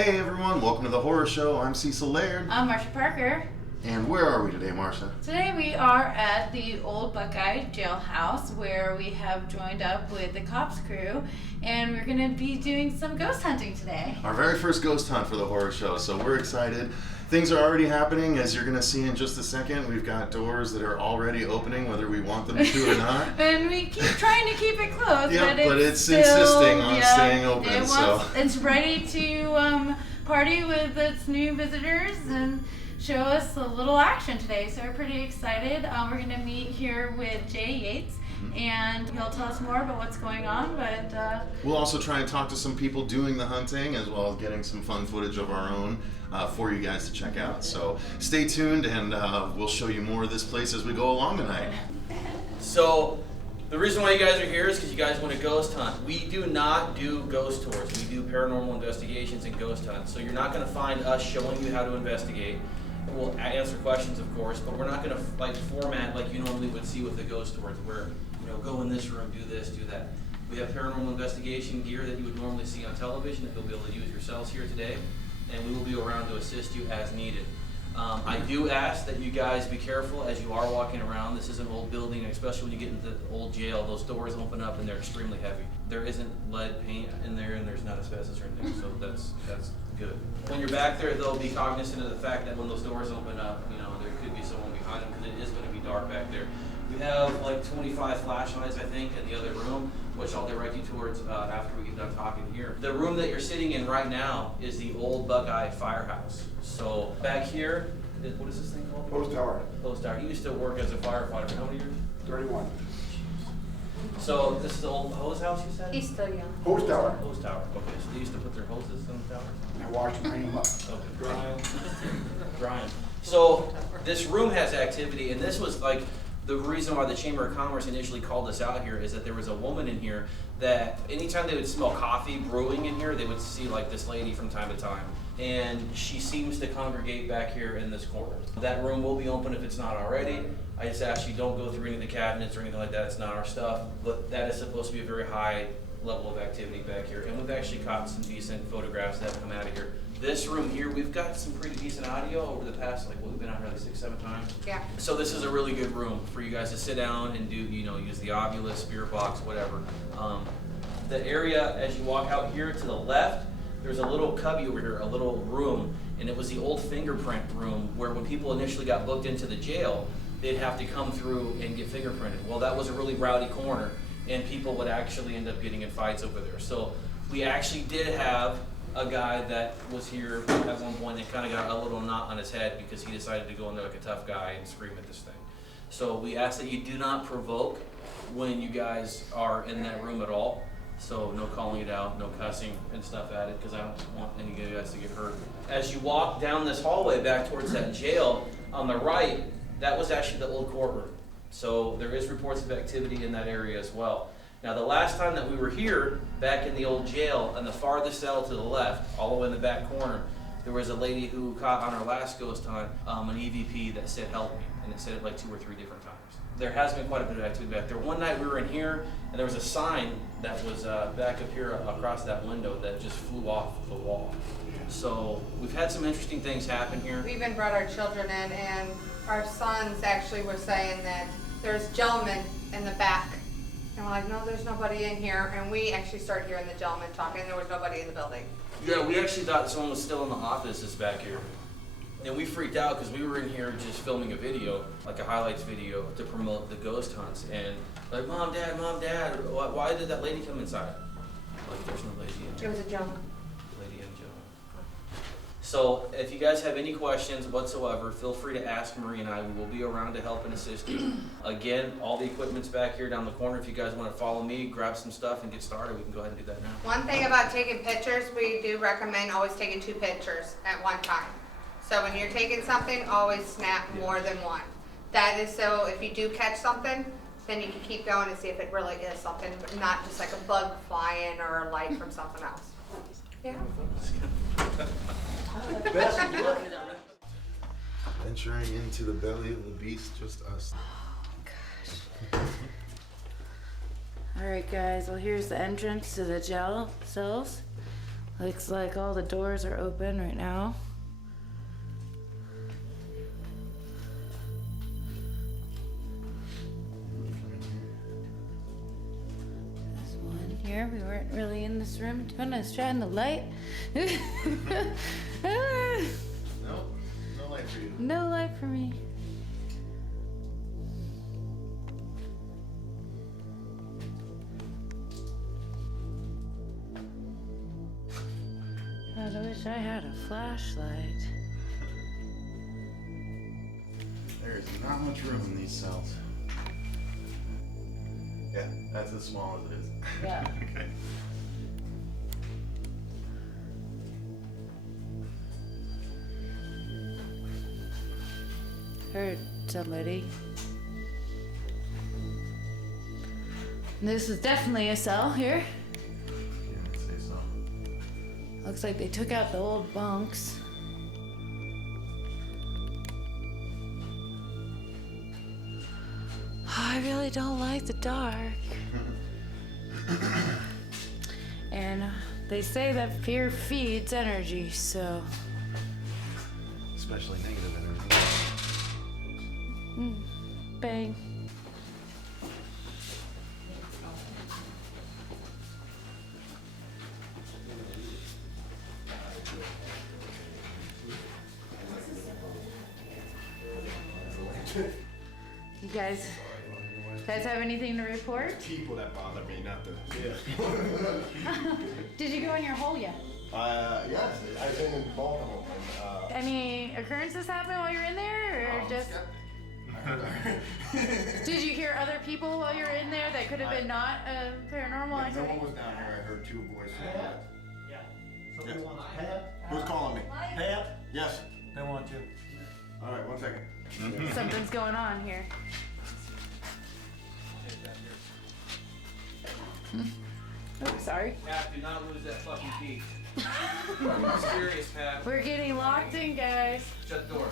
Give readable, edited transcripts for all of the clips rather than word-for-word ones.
Hey everyone, welcome to the horror show. I'm Cecil Laird. I'm Marcia Parker. And where are we today, Marcia? Today we are at the old Buckeye jailhouse where we have joined up with the cops crew and we're going to be doing some ghost hunting today. Our very first ghost hunt for the horror show, so we're excited. Things are already happening, as you're going to see in just a second. We've got doors that are already opening, whether we want them to or not. And we keep trying to keep it closed, but it's still, insisting on staying open. It's ready to party with its new visitors and show us a little action today. So we're pretty excited. We're going to meet here with Jay Yates. And he'll tell us more about what's going on, but we'll also try and talk to some people doing the hunting, as well as getting some fun footage of our own for you guys to check out. So stay tuned, and we'll show you more of this place as we go along tonight. So the reason why you guys are here is because you guys want to ghost hunt. We do not do ghost tours. We do paranormal investigations and ghost hunts. So you're not going to find us showing you how to investigate. We'll answer questions, of course, but we're not going to format like you normally would see with the ghost tours, where go in this room, do this, do that. We have paranormal investigation gear that you would normally see on television that you'll be able to use yourselves here today, and we will be around to assist you as needed. I do ask that you guys be careful as you are walking around. This is an old building, especially when you get into the old jail. Those doors open up and they're extremely heavy. There isn't lead paint in there, and there's not asbestos or anything, so that's good. When you're back there, they'll be cognizant of the fact that when those doors open up, there could be someone behind them, because it is going to be dark back there. We have like 25 flashlights, I think, in the other room, which I'll direct you towards after we get done talking here. The room that you're sitting in right now is the old Buckeye firehouse. So back here, what is this thing called? Post tower. Post tower. You used to work as a firefighter for how many years? 31. So this is the old hose house, you said? he's still young. Post tower. Hose tower. Okay, so they used to put their hoses in the tower? I watched them hang them up. Okay. Brian. So this room has activity, and this was like the reason why the Chamber of Commerce initially called us out here is that there was a woman in here that anytime they would smell coffee brewing in here, they would see like this lady from time to time. And she seems to congregate back here in this corner. That room will be open if it's not already. I just ask you don't go through any of the cabinets or anything like that. It's not our stuff, but that is supposed to be a very high level of activity back here. And we've actually caught some decent photographs that have come out of here. This room here, we've got some pretty decent audio over the past, we've been out here like 6-7 times. Yeah. So this is a really good room for you guys to sit down and do, use the Ovilus, spirit box, whatever. The area, as you walk out here to the left, there's a little cubby over here, a little room, and it was the old fingerprint room where when people initially got booked into the jail, they'd have to come through and get fingerprinted. Well, that was a really rowdy corner, and people would actually end up getting in fights over there. So we actually did have a guy that was here at one point and kind of got a little knot on his head because he decided to go in there like a tough guy and scream at this thing. So we ask that you do not provoke when you guys are in that room at all. So no calling it out, no cussing and stuff at it, because I don't want any of you guys to get hurt. As you walk down this hallway back towards that jail, on the right, that was actually the old courtroom. So there is reports of activity in that area as well. Now the last time that we were here, back in the old jail, on the farthest cell to the left, all the way in the back corner, there was a lady who caught on our last ghost hunt an EVP that said help me, and it said it like 2 or 3 different times. There has been quite a bit of activity back there. One night we were in here, and there was a sign that was back up here across that window that just flew off the wall. So we've had some interesting things happen here. We even brought our children in, and our sons actually were saying that there's gentlemen in the back. And we're like, no, there's nobody in here. And we actually started hearing the gentleman talking. There was nobody in the building. Yeah, we actually thought someone was still in the offices back here. And we freaked out because we were in here just filming a video, like a highlights video, to promote the ghost hunts. And like, Mom, Dad, why did that lady come inside? Like, there's no lady in here. It was a gentleman. Lady and gentleman. So if you guys have any questions whatsoever, feel free to ask Marie and I. We will be around to help and assist you. Again, all the equipment's back here down the corner. If you guys want to follow me, grab some stuff and get started, we can go ahead and do that now. One thing about taking pictures, we do recommend always taking 2 pictures at one time. So when you're taking something, always snap more than one. That is so if you do catch something, then you can keep going and see if it really is something, but not just like a bug flying or a light from something else. Yeah. Venturing into the belly of the beast, just us. Alright guys, well here's the entrance to the jail cells. Looks like all the doors are open right now. There's one here. We weren't really in this room. Do you want to shine the light? Nope, no light for you. No light for me. God, I wish I had a flashlight. There's not much room in these cells. Yeah, that's as small as it is. Yeah. Okay. Heard somebody. This is definitely a cell here. Yeah, I'd say so. Looks like they took out the old bunks. I really don't like the dark. And they say that fear feeds energy, so. Especially negative energy. Bang. You guys have anything to report? People that bother me, not the. Yeah. Did you go in your hole yet? Yes, I've been in both of them. Any occurrences happen while you're in there, or just? Did you hear other people while you were in there that could have been not paranormal No one activity? was down here. I heard two voices. Yeah. Somebody Yeah. wants Pat? Who's calling me? Pat? Yes. They want you. All right, 1 second. Something's going on here. Oops, sorry. Pat, do not lose that fucking key. I'm serious, Pat. We're getting locked in, guys. Shut the door.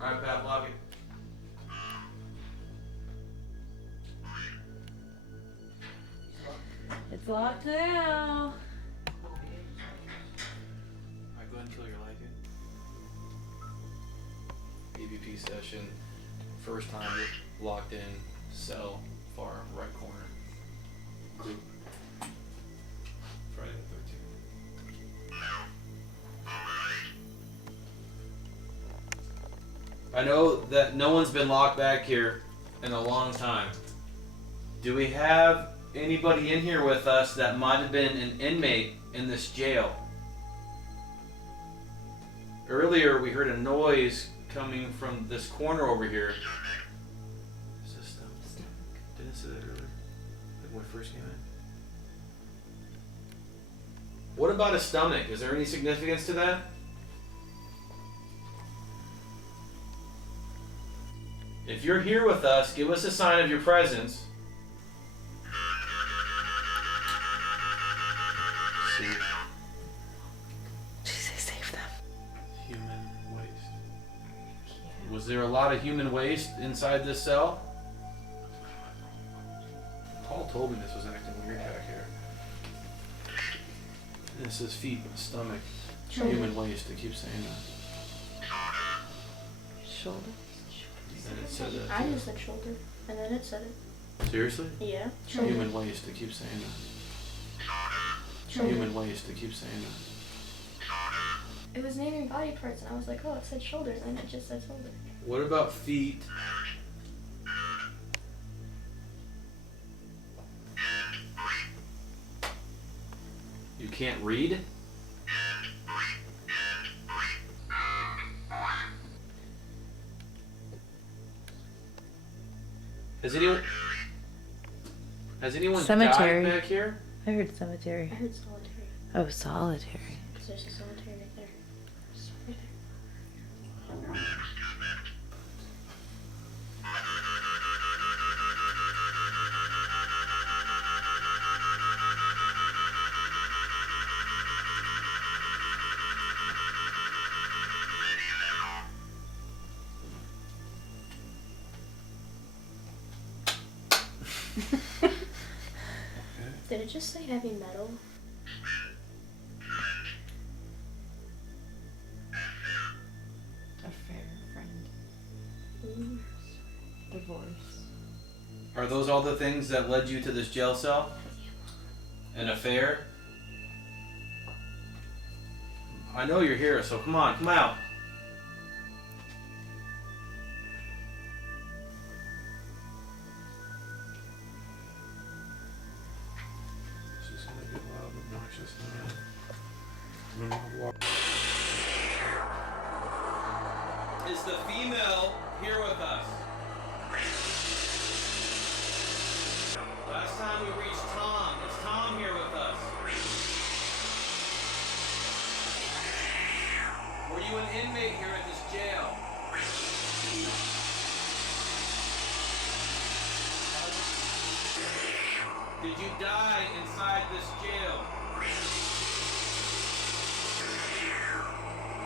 All right, Pat, lock it. It's locked now. Alright, go ahead and kill your like it. EVP session. First time locked in, cell, far right corner. Group. Friday the 13th. I know that no one's been locked back here in a long time. Do we have anybody in here with us that might have been an inmate in this jail? Earlier we heard a noise coming from this corner over here. Is this stomach? Didn't it say that earlier? Like when we first came in? What about a stomach? Is there any significance to that? If you're here with us, give us a sign of your presence. See? Save them. Human waste. Was there a lot of human waste inside this cell? Paul told me this was acting weird back here. This is feet, stomach, human waste. It keeps saying that. Shoulder. And it said that. I just said shoulder, and then it said it. Seriously? Yeah. Human waste. It keeps saying that. Human waste. It keeps saying that. It was naming body parts, and I was like, oh, it said shoulder, and then it just said shoulder. What about feet? You can't read? Has anyone Cemetery. died back here? I heard I cemetery. heard solitary, Oh, solitary. because there's a solitary right there. Just right there. Did it just say heavy metal? Affair, friend, divorce. Are those all the things that led you to this jail cell? An affair? I know you're here, so come on, come out. This is gonna get loud and obnoxious now. Is the female here with us? Last time we reached Tom. Is Tom here with us? Were you an inmate here at this jail? Did you die inside this jail?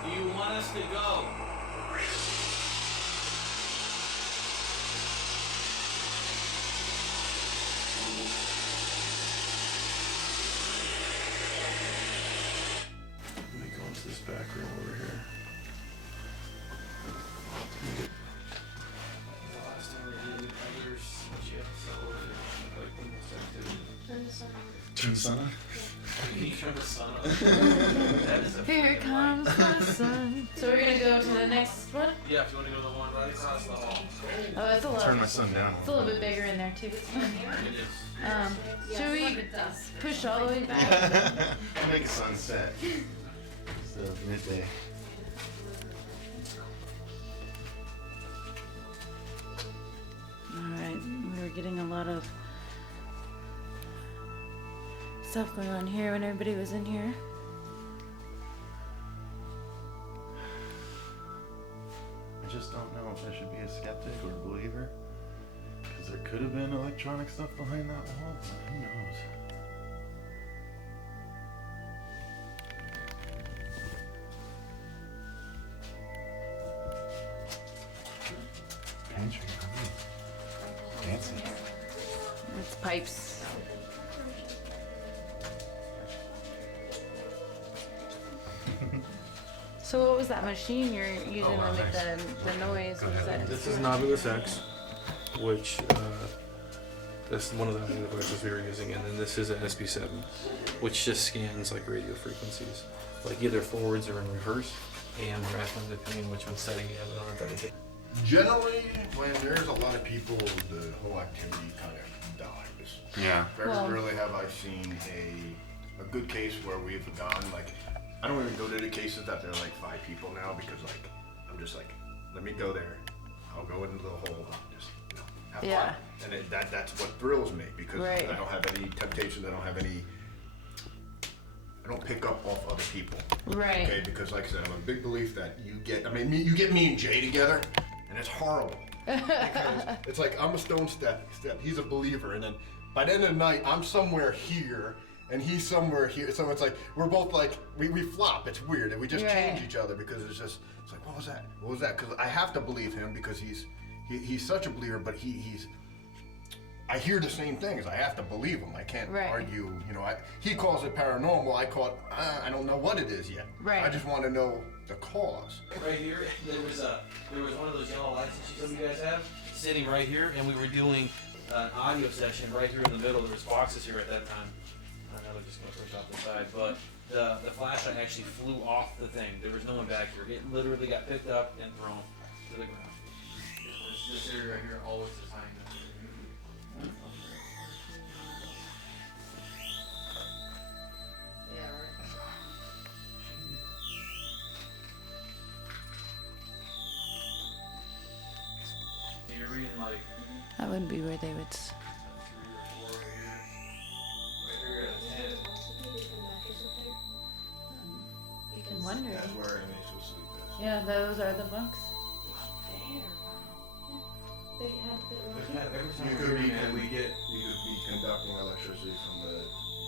Do you want us to go? Let me go into this back room over here. Last time we did other jail cell like the most activity. Turn the sun on. Turn the sun on. Can you turn the sun on? That is a Here freaking comes light. the sun. So we're gonna go to the next one. Yeah, if you want to go to the one right across the hall. Oh, it's a little. Turn my sun down. It's a little bit bigger in there too. It is. Should we push all the way back? I'll make a sunset. So midday. Alright, we were getting a lot of stuff going on here when everybody was in here. I just don't know if I should be a skeptic or a believer. Because there could have been electronic stuff behind that wall, but who knows? Pantry, fancy. It's pipes. So what was that machine you're using to make the noise? What was that? This is an Ovilus X, which that's one of the devices we were using, and then this is an SB7, which just scans like radio frequencies, like either forwards or in reverse, AM or FM, depending which one setting you have it on at that day. Generally, when there's a lot of people, the whole activity kind of dies. Yeah. Very Well- rarely have I seen a good case where we've gone like, I don't even go to the cases that there are like 5 people now because like, I'm just like, let me go there. I'll go into the hole and just, you know, have Yeah. fun. And that's what thrills me because Right. I don't have any temptations. I don't pick up off other people. Right. Okay, because like I said, I'm a big belief that you get me and Jay together, and it's horrible. Because it's like I'm a stone step, he's a believer, and then by the end of the night, I'm somewhere here, and he's somewhere here. So it's like we're both like we flop. It's weird, and we just change each other because it's like what was that? What was that? Because I have to believe him because he's such a believer, but he's. I hear the same things. I have to believe him. I can't argue. You know, he calls it paranormal. I call it. I don't know what it is yet. Right. I just want to know the cause. Right here, there was one of those yellow lights that some of you guys have sitting right here, and we were doing an audio session right here in the middle. There was boxes here at that time. Now they're just gonna push off the side, but the flashlight actually flew off the thing. There was no one back here. It literally got picked up and thrown to the ground. This area right here always is hanging up. Yeah, right. You're reading like That wouldn't be where they would. 3 or 4 here. Right here at 10. I'm wondering. That's where initial sleep is. Yeah, those are the bunks. They had to put Every time You we're could be, here, man, we get. you could be conducting electricity from the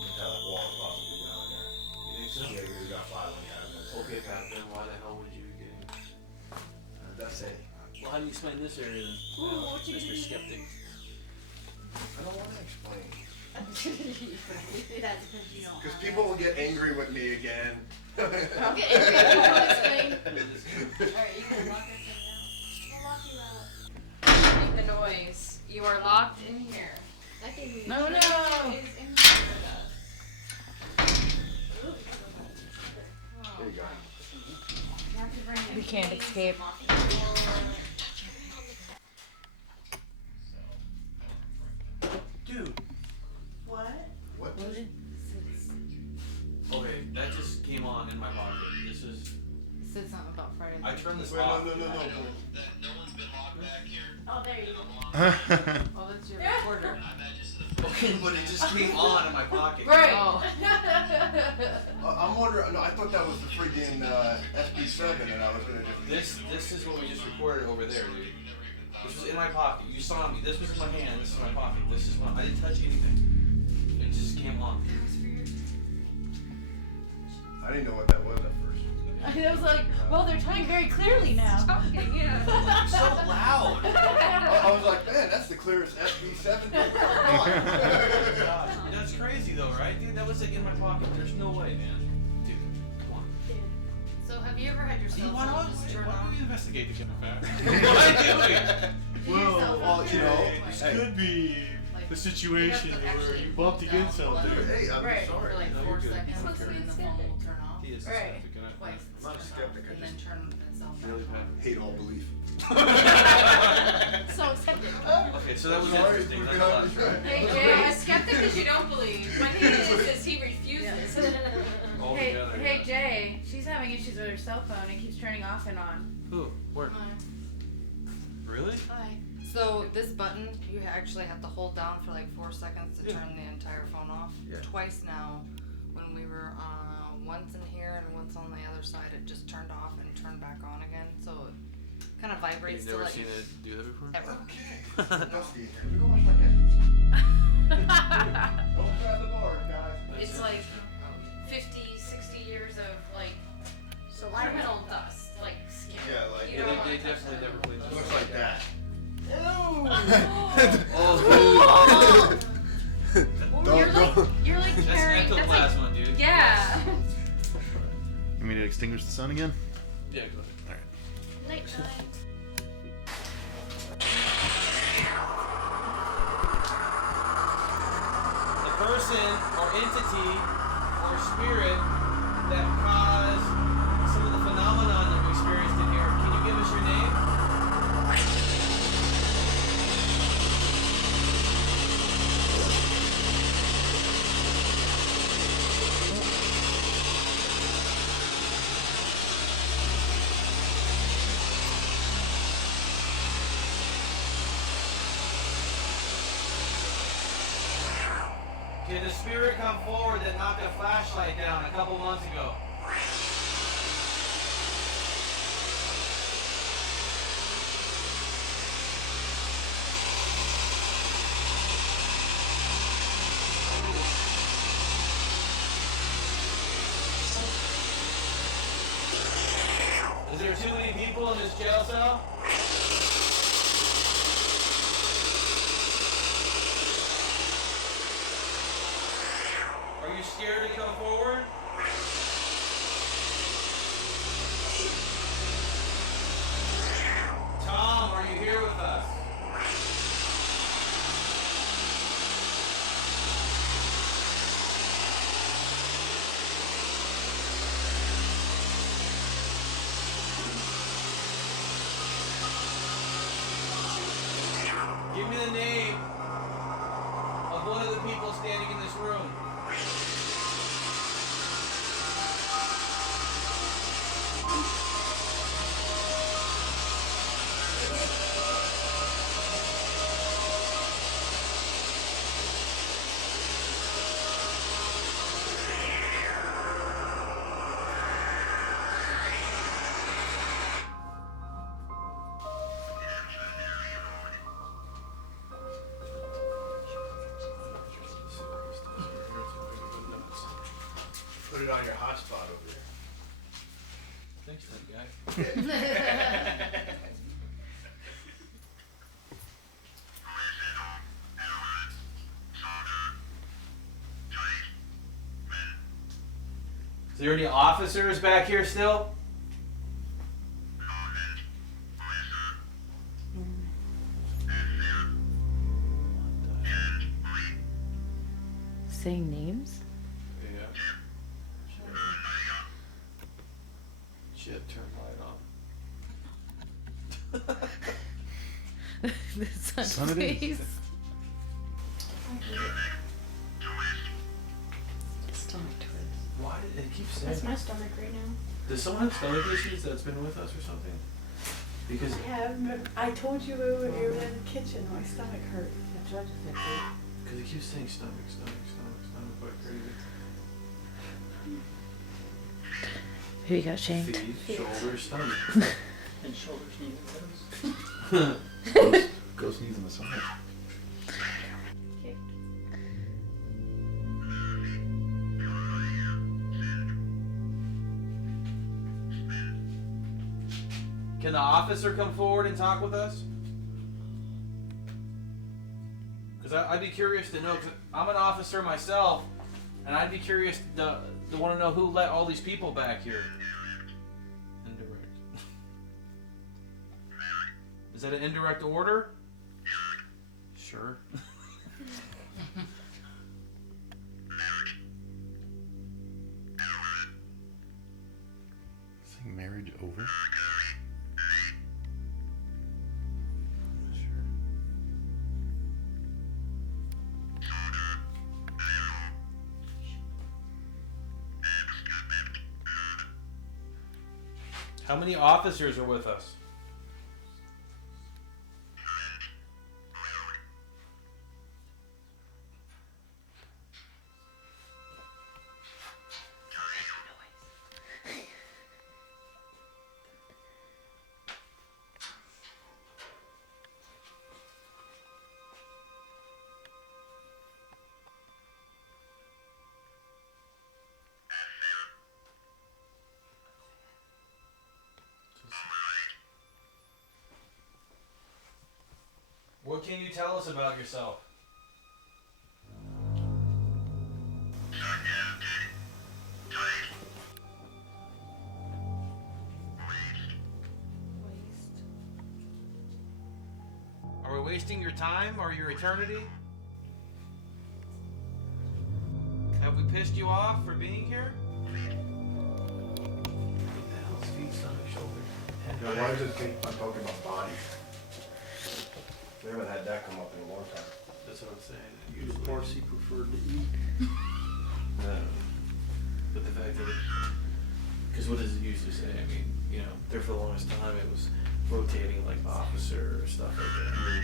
metallic wall possibly down there. You think so? Yeah, you got filing cabinets. Okay, Pat, then why the hell would you get in? That's it. Well, how do you explain this area then? Mr. Skeptic. I don't want to That's because you don't. Because people will get angry with me again. I'll get angry at you on this thing. Alright, you can lock us in now. We'll lock you out. Make the noise. You are locked in here. I think we No, no. is in here with us. There you go. We can't escape. Dude. What? What? Okay, that just came on in my pocket. This is. It said something about Friday. I turned this Wait, off. no. Oh, there you go. Oh, that's your recorder. Okay, but it just came on in my pocket. Right. Oh. I'm wondering. No, I thought that was the freaking SB7, and I was gonna just. This is what we just recorded over there, dude. This was in my pocket. You saw me. This was in my hand. This is my pocket. This is I didn't touch anything. It just came on. I didn't know what that was at first. I was like, well, they're talking very clearly now. You're so loud. I was like, man, that's the clearest SB7 thing God, that's crazy though, right, dude? That was like in my pocket. There's no way, man. Dude, come on. So have you ever had your cell phone just turn Why off? don't we investigate the chemical fact? What am I doing? Well, you know, This hey. could be the situation where you bumped against something. Hey, I'm Right. sorry. For like No, 4 you're good. seconds, It's and then the phone will turn off. He is a Right. skeptic, and I- Twice. I'm not a skeptic, I And then just- turn itself Really off. bad. Hate all belief. So accepted. Okay, so that was Sorry, interesting. we're That's gonna- not Hey Jay, a skeptic is you don't believe. When he is he refuses. all Hey, together. hey Jay, she's having issues with her cell phone. It keeps turning off and on. Who? Where? Really? Hi. So this button, you actually have to hold down for like 4 seconds to Yeah. turn the entire phone off. Yeah. Twice now, when we were once in here and once on the other side, it just turned off and turned back on again. So it kind of vibrates You've to never let seen you it do that before? ever. Okay. Dusty in here. Go wash my hands. Don't grab the bar, guys. It's like 50, 60 years of like criminal dust, like skin. Yeah, like- You Yeah, don't they wanna touch definitely that. never cleaned It it. looks like that. Oh, You're like that's carrying. That's like, ectoplasma, dude. yeah. You want me to extinguish the sun again? Yeah, go ahead. Night night. The person or entity or spirit that caused some of the phenomenon that we experienced in here, can you give us your name? Can the spirit come forward that knocked a flashlight down a couple months ago? Is there too many people in this jail cell? Are you scared to come forward? Tom, are you here with us? Give me the name of one of the people standing in this room. Put it on your hotspot over there. Thanks, that guy. Is there any officers back here still? Saying names? Yeah. Shit, turn light on. The sun's Son of a- face. Stomach twist. Why did it keep saying? That's my stomach right now. Does someone have stomach issues that's been with us or something? Because I told you we were in the kitchen. My stomach hurt. I tried to fix it. it keeps saying stomach like crazy. Who you got shanked? Feet, shoulders, stomach. And shoulders, knees, and toes. Ghost needs a massage. Can the officer come forward and talk with us? Because I'd be curious to know, because I'm an officer myself, and I'd be curious to want to know who let all these people back here. Indirect. Is that an indirect order? Sure. Saying marriage over? How many officers are with us? What can you tell us about yourself? Are we wasting your time or your eternity? Have we pissed you off for being here? What the hell's feet, stomach, shoulders, head? Now, why does it think I'm talking about body? We haven't had that come up in a long time. That's what I'm saying. The Usually. parts he preferred to eat. No. But the fact that because what does it usually say? I mean, you know, there for the longest time it was rotating like officer or stuff like that.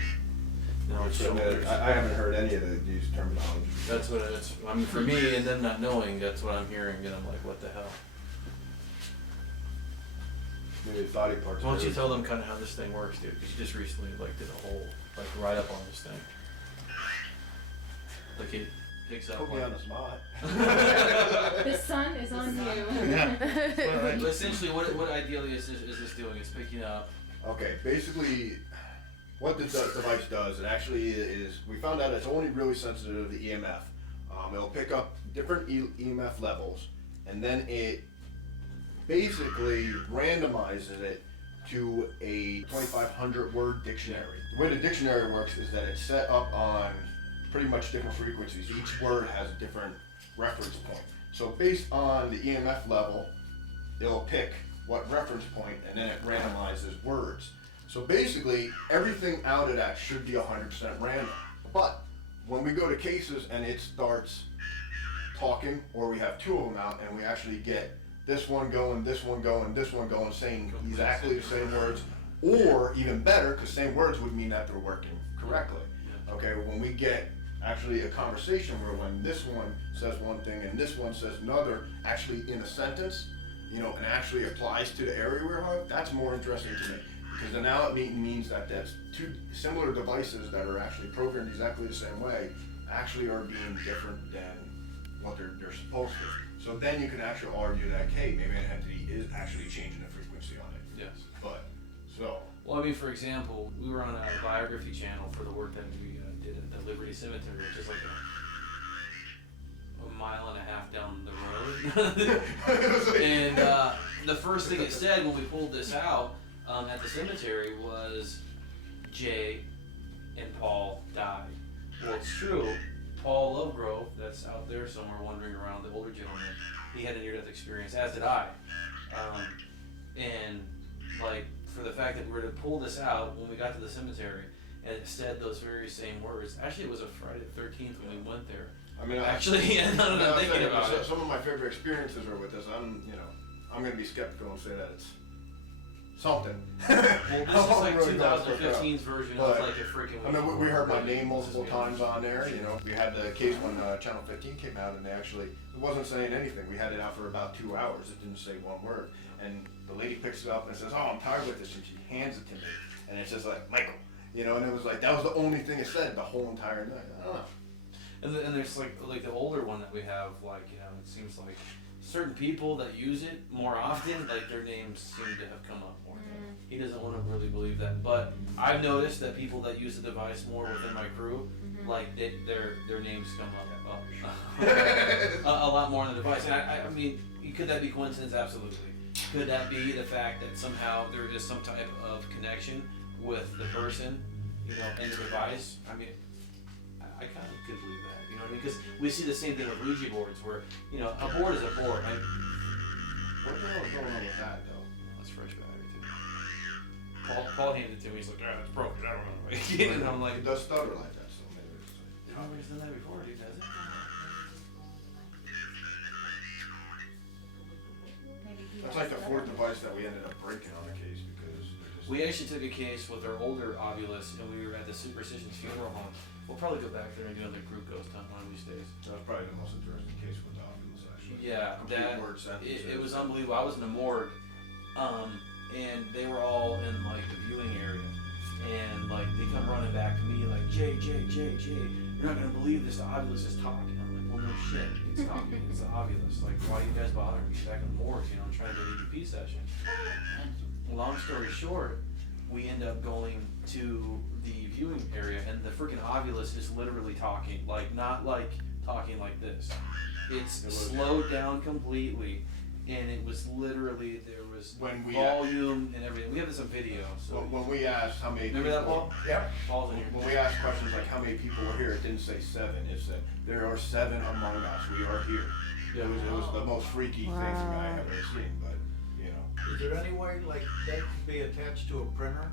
Now it's shoulders. I haven't heard any of the used terminology. That's what it's. I mean, for me, and them not knowing, that's what I'm hearing, and I'm like, what the hell? Maybe the body parts. Why don't you tell them kind of how this thing works, dude? Because you just recently like did a whole like write up on this thing. Like it picks up. Put me like, on the spot. The sun is on you. But essentially, what ideally is this doing? It's picking up. Okay, basically, what this device does, it actually is, we found out it's only really sensitive to the EMF. It'll pick up different EMF levels, and then it basically randomizes it to a 2,500 word dictionary. The way the dictionary works is that it's set up on pretty much different frequencies. Each word has a different reference point. So based on the EMF level, it'll pick what reference point, and then it randomizes words. So basically, everything out of that should be 100% random. But when we go to cases and it starts talking, or we have two of them out, and we actually get this one going, this one going, this one going, saying exactly the same words, or even better, because same words would mean that they're working correctly. Okay, when we get actually a conversation where when this one says one thing and this one says another, actually in a sentence, you know, and actually applies to the area we're on, that's more interesting to me. Because then now it means that that's two similar devices that are actually programmed exactly the same way, actually are being different than what they're supposed to. So then you can actually argue that, hey, maybe an entity is actually changing the frequency on it. Yes. But, so. Well, I mean, for example, we were on a biography channel for the work that we did at the Liberty Cemetery, which is like a mile and a half down the road. And the first thing it said when we pulled this out at the cemetery was Jay and Paul died. Well, it's true. Paul Lovegrove, that's out there somewhere wandering around, the older gentleman, he had a near-death experience, as did I. And like, for the fact that we were to pull this out when we got to the cemetery, and it said those very same words. Actually, it was a Friday the 13th when we went there. I mean, actually, now that I'm thinking about it. Some of my favorite experiences are with this. I'm gonna be skeptical and say that it's something. Well, this is like 2015's version of like a freaking. I mean, we heard my name multiple times on there. You know, we had the case when Channel 15 came out, and it wasn't saying anything. We had it out for about 2 hours. It didn't say one word, and the lady picks it up and says, "Oh, I'm tired with this," and she hands it to me, and it's just like, Michael, you know, and it was like that was the only thing it said the whole entire night. I don't know. And there's like the older one that we have, like, you know, it seems like certain people that use it more often, like their names seem to have come up more. He doesn't want to really believe that, but I've noticed that people that use the device more within my crew, like their names come up a lot more on the device. And I mean, could that be coincidence? Absolutely. Could that be the fact that somehow there is some type of connection with the person, you know, and the device? I mean, I kind of could believe that, you know what I mean? Because we see the same thing with Ouija boards, where, you know, a board is a board. What the hell is going on with that, though? That's fresh battery, too. Paul handed it to me, he's like, oh, it's broken, I don't know. And I'm like, it does stutter like that, so maybe it's like... Nobody's done that before, dude, has it? That's like the fourth device that we ended up breaking on the case because... We actually took a case with our older Ovilus, and we were at the Superstitions Funeral Home. We'll probably go back there and do another group ghost hunt one of these days. That was probably the most interesting case with the Ovilus, actually. Yeah, it was unbelievable. I was in the morgue, and they were all in like the viewing area, and like they come running back to me like, Jay, you're not gonna believe this. The Ovilus is talking. I'm like, well, no shit, it's talking. It's the Ovilus. Like, why are you guys bothering me? Back in the morgue, you know, I'm trying to do an EVP session. Long story short, we end up going to the viewing area, and the freaking Ovilus is literally talking, like not like talking like this. It's slowed down completely, and it was literally, there was volume and everything. We have this on video. So when we asked how many remember people, that, Paul? Yeah. Paul's in here. When we asked questions like how many people were here, it didn't say 7. It said there are 7 among us. We are here. Yeah, it was the most freaky thing I have ever seen. But you know, is there any way like that could be attached to a printer?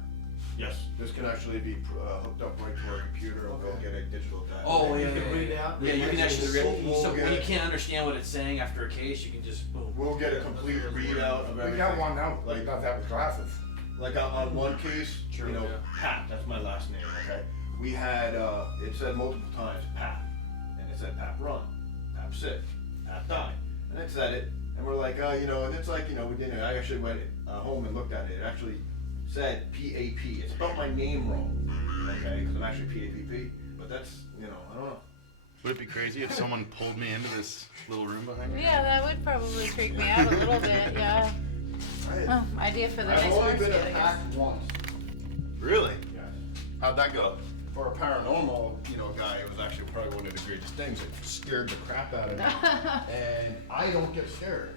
Yes, this can actually be hooked up right to our computer. We'll go get a digital data. Oh yeah, you can read out. Yeah, you can actually read. So when you can't understand what it's saying after a case, you can just boom. We'll get a complete readout of everything. We got one now. Like does that with glasses. Like on one case, you know, Pat. That's my last name. Okay. We had it said multiple times Pat, and it said Pat run, Pat sick, Pat died, and it said it, and we're like, you know, and it's like, you know, we didn't. I actually went home and looked at it. It actually said PAP. It spelled my name wrong, okay, because I'm actually PAPP. But that's, you know, I don't know. Would it be crazy if someone pulled me into this little room behind me? Yeah, that would probably freak me out a little bit, yeah. Idea for the next I've only horse been kid, I guess. attacked once. Really? Yes. How'd that go? For a paranormal, you know, guy, it was actually probably one of the greatest things. It scared the crap out of me. And I don't get scared.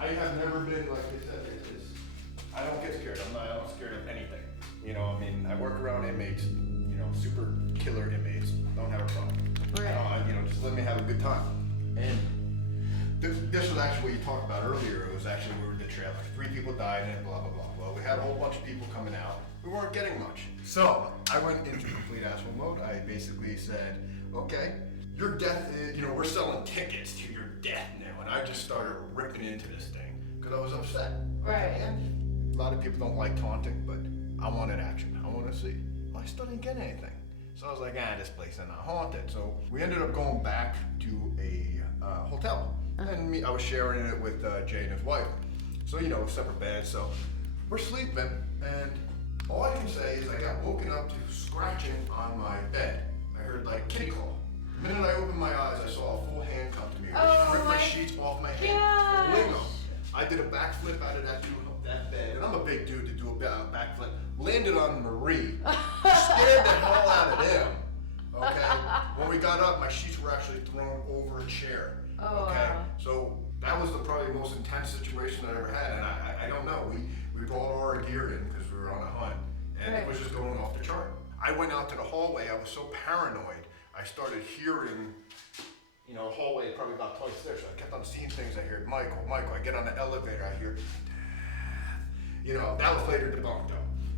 I have never been, like I said, I don't get scared. I'm not scared of anything. You know, I mean, I work around inmates, you know, super killer inmates. Don't have a problem. Right. You know, just let me have a good time. And this was actually what you talked about earlier. It was actually we were in the trail. Like 3 people died and blah, blah, blah. Well, we had a whole bunch of people coming out. We weren't getting much. So I went into complete asshole mode. I basically said, okay, your death is, you know, we're selling tickets to your death now. And I just started ripping into this thing because I was upset. Right. A lot of people don't like taunting, but I wanted action. I want to see. Well, I still didn't get anything. So I was like, this place is not haunted. So we ended up going back to a hotel. And I was sharing it with Jay and his wife. So, you know, separate beds. So we're sleeping, and all I can say is I got woken up to scratching on my bed. I heard like kitty claw. The minute I opened my eyes, I saw a full hand come to me. Oh, ripped my sheets off my head. gosh. I did a backflip out of that bed, and I'm a big dude to do a backflip. Landed on Marie, scared the hell out of them. Okay, when we got up, my sheets were actually thrown over a chair. Oh, okay, wow. so that was probably the most intense situation I ever had, and I don't know. We brought all our gear in because we were on a hunt, and it was just going off the chart. I went out to the hallway. I was so paranoid. I started hearing, you know, hallway probably about twice there. So I kept on seeing things. I heard Michael. I get on the elevator. I hear, you know, that was later debunked though,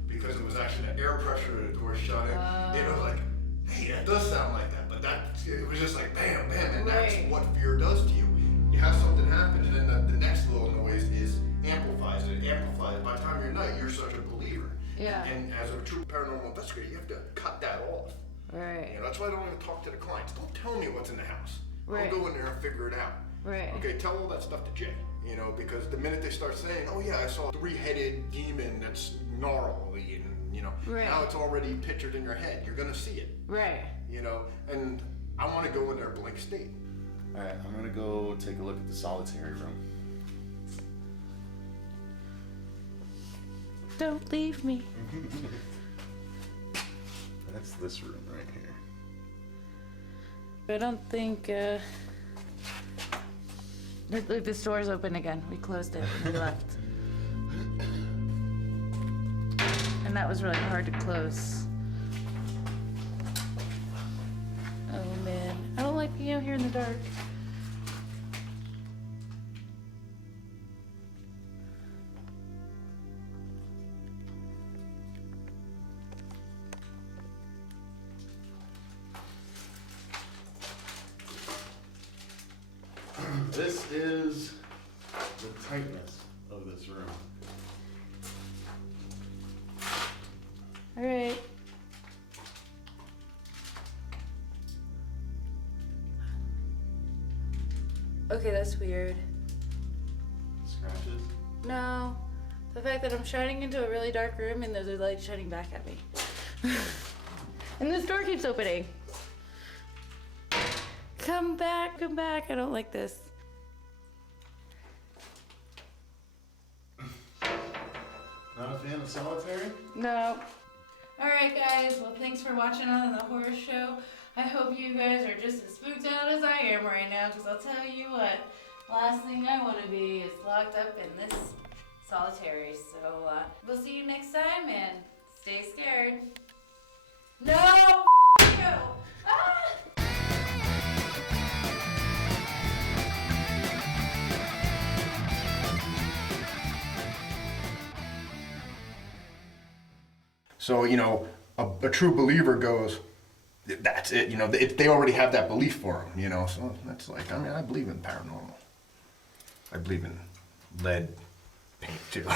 because it was actually the air pressure of the door shutting. It was like, hey, that does sound like that, but it was just like bam, bam, and that's what fear does to you. You have something happen, and then the next little noise amplifies it. By the time you're night, you're such a believer. Yeah. And as a true paranormal investigator, you have to cut that off. Right. You know, that's why I don't even talk to the clients. Don't tell me what's in the house. Right. I'll go in there and figure it out. Right. Okay, tell all that stuff to Jay. You know, because the minute they start saying, oh yeah, I saw a 3-headed demon that's gnarly, and you know, now it's already pictured in your head. You're gonna see it. Right. You know, and I want to go in there blank state. All right, I'm gonna go take a look at the solitary room. Don't leave me. That's this room right here. I don't think, look, this door's open again. We closed it and we left. And that was really hard to close. Oh man, I don't like being out here in the dark. This is the tightness of this room. All right. Okay, that's weird. Scratches? No. The fact that I'm shining into a really dark room and there's a light shining back at me. And this door keeps opening. Come back, come back. I don't like this. Not a fan of solitary? No. Alright guys, well thanks for watching on the horror show. I hope you guys are just as spooked out as I am right now, because I'll tell you what, last thing I want to be is locked up in this solitary. So we'll see you next time and stay scared. No! You! Ah! So, you know, a true believer goes, that's it, you know, they already have that belief for them, you know, so that's like, I mean, I believe in paranormal. I believe in lead paint too.